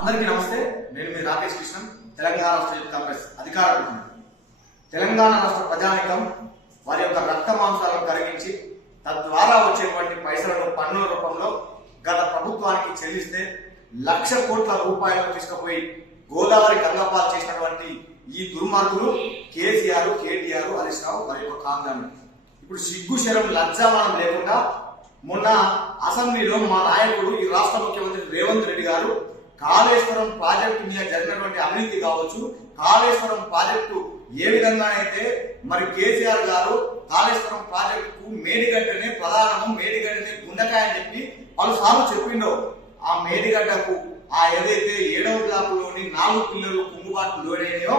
అందరికీ నమస్తే. నేను మీ రాకేష్ కృష్ణన్, తెలంగాణ రాష్ట్ర యూత్ కాంగ్రెస్ అధికార ప్రతినిధి. తెలంగాణ రాష్ట్ర ప్రజానీకం వారి యొక్క రక్త మాంసాలను కరిగించి తద్వారా వచ్చేటువంటి పైసలను పన్నుల రూపంలో గత ప్రభుత్వానికి చెల్లిస్తే 1,00,000 కోట్ల రూపాయలను తీసుకుపోయి గోదావరి గంగపాలు చేసినటువంటి ఈ దుర్మార్గులు కేసీఆర్, కేటీఆర్, హరీష్ రావు వారి యొక్క కాంగ్రెస్ ఇప్పుడు సిగ్గు శరం లజ్జామానం లేకుండా మొన్న అసెంబ్లీలో మా నాయకుడు ఈ రాష్ట్ర ముఖ్యమంత్రి రేవంత్ రెడ్డి గారు కాళేశ్వరం ప్రాజెక్టు మీద జరిగినటువంటి అవినీతి కావచ్చు, కాళేశ్వరం ప్రాజెక్టు ఏ విధంగా అయితే మరి కేసీఆర్ గారు కాళేశ్వరం ప్రాజెక్టుకు మేడిగడ్డనే ప్రధానము, మేడిగడ్డనే గుండకాయ అని చెప్పి పలుసార్లు చెప్పిండో ఆ మేడిగడ్డకు ఆ ఏదైతే 7వ బ్లాకులోని 4 పిల్లలు కుంగుబాటు లోడైనాయో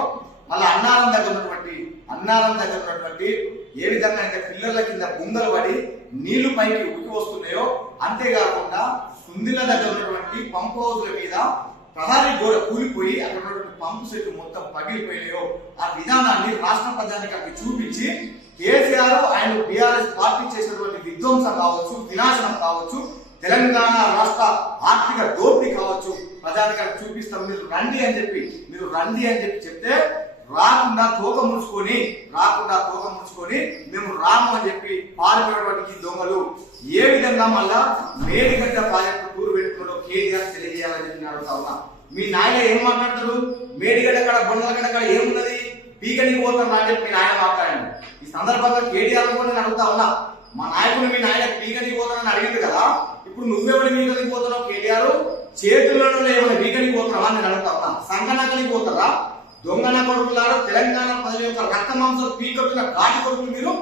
మళ్ళీ అన్నారం దగ్గర ఉన్నటువంటి ఏ విధంగా అయితే పిల్లల కింద బుంగలు పడి నీళ్లు పైకి ఉరికి వస్తున్నాయో, అంతేకాకుండా సుందిల దగ్గర ఉన్నటువంటి పంపు హౌస్ల మీద ప్రహారీ గోడ కూలిపోయి అక్కడ ఉన్నటువంటి పంపు సెట్లు మొత్తం పగిలిపోయినాయో ఆ విధానాన్ని రాష్ట్ర ప్రజానికి చూపించి కేసీఆర్ ఆయన బీఆర్ఎస్ పార్టీ చేసినటువంటి విధ్వంసం కావచ్చు, వినాశనం కావచ్చు, తెలంగాణ రాష్ట్ర ఆర్థిక దోపిడీ కావచ్చు ప్రజానికి చూపిస్తాం, మీరు రండి అని చెప్పి చెప్తే రాకుండా తోక ముడుచుకొని మేము రాము అని చెప్పి పారిపోయినటువంటి దొంగలు ఏ విధంగా మళ్ళా మేడిగడ్డ ప్రాజెక్టు టూరు పెట్టుకున్నాడో కేసీఆర్ తెలియజేయాలని చెప్పి అడుగుతా ఉన్నా. మీ నాయన ఏం మాట్లాడతాడు? మేడిగడ్డ కాడ బొండలగడ్డ కాడ ఏమున్నది, పీకనికి పోతాం అని చెప్పి మీ నాయన మాట్లాడండి. ఈ సందర్భంగా కేటీఆర్ కూడా నేను అడుగుతా ఉన్నా, మా నాయకుడు మీ నాయన పీకనికి పోతానని అడిగింది కదా, ఇప్పుడు నువ్వెవరి పీకనికి పోతున్నావు? కేటీఆర్ చేతుల్లోనే ఏమైనా పీకనికి పోతున్నావా నేను అడుగుతా ఉన్నా. సంకనాకనికి పోతారా? దొంగన కొడుకులారా, తెలంగాణ ప్రజల యొక్క రక్త మాంసం పీకట్టున ఘాటి కొడుకులు మీరు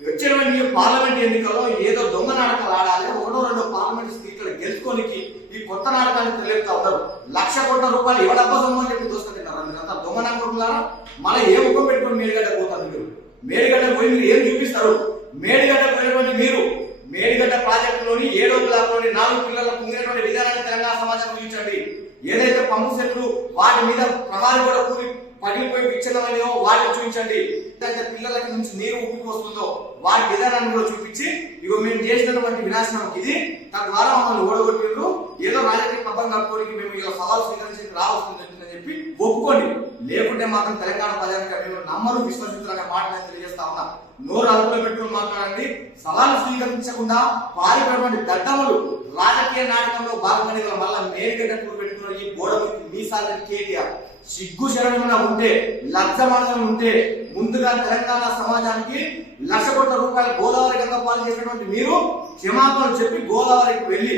వచ్చినటువంటి పార్లమెంట్ ఎన్నికల్లో ఏదో దొంగ నాటకాలు ఆడాలి, 1-2 పార్లమెంట్ సీట్లను గెలుచుకోనికి ఈ కొత్త నాటకాన్ని తెలియపుతా ఉన్నారు. 1,00,000 కోట్ల రూపాయలు ఎవడబ్బా సొమ్ము అని చెప్పి దోసుకుంటున్నారు. మీరంతా దొంగన కొడుకులారా, మళ్ళీ ఏ ముఖం పెట్టుకొని మేడిగడ్డ పోతారు మీరు? మేడిగడ్డ పోయి మీరు ఏం చూపిస్తారు? మేడిగడ్డ పోయినటువంటి మీరు మేడిగడ్డ ప్రాజెక్టులోని 7వ బ్లాక్లోని 4 పిల్లలకు కుంగినటువంటి విధానాన్ని తెలంగాణ సమాజం చూపించండి. ఏదైతే పంపు సెట్లు వాటి మీద ప్రహారీ కూడా కూలి పగిలిపోయి విచ్ఛిన్నమైనో వాటిని చూపించండి. ఏదైతే పిల్లలకి నుంచి నీరు ఉప్పికి వస్తుందో వాటి విధానాన్ని కూడా చూపించి ఇగో మేము చేసినటువంటి వినాశనం ఇది, తద్వారా మమ్మల్ని ఓడగొట్టిండ్రు, ఏదో రాజకీయ పబ్బం కట్టుకోవడానికి మేము ఇలా సవాల్ స్వీకరించి రావాల్సిందని చెప్పి ఒప్పుకోండి. లేకుంటే మాత్రం తెలంగాణ ప్రజానికి మేము నమ్మరు, విశ్వసిస్తున్న మాట నేను తెలియజేస్తా ఉన్నా. నోరు అదుపులో పెట్టుకుని మాట్లాడండి. సవాలు స్వీకరించకుండా పారిపోయినటువంటి దద్దములు రాజకీయ నాటకంలో భాగమని మళ్ళా మేడిగడ్డ టూరు పెట్టుకున్న ఈ గోడకి మీసాలని కేటీఆర్ సిగ్గు శరణమైన ఉంటే, లక్షమానం ఉంటే ముందుగా తెలంగాణ సమాజానికి 1,00,000 కోట్ల రూపాయలు గోదావరి గంగపాలు చేసినటువంటి మీరు క్షమాపణలు చెప్పి గోదావరికి వెళ్ళి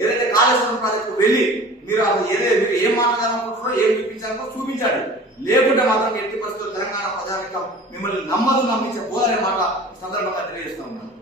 ఏదైతే కాళేశ్వరం ప్రాజెక్టు వెళ్ళి మీరు మీరు ఏం మాట్లాడాలనుకుంటున్నారో ఏం చూపించాలనుకో చూపించండి. లేకుంటే మాత్రం ఎట్టి పరిస్థితుల్లో తెలంగాణ ప్రజానికం మిమ్మల్ని నమ్మదు, నమ్మించే గోదావరి మాట సందర్భంగా తెలియజేస్తా ఉన్నాను.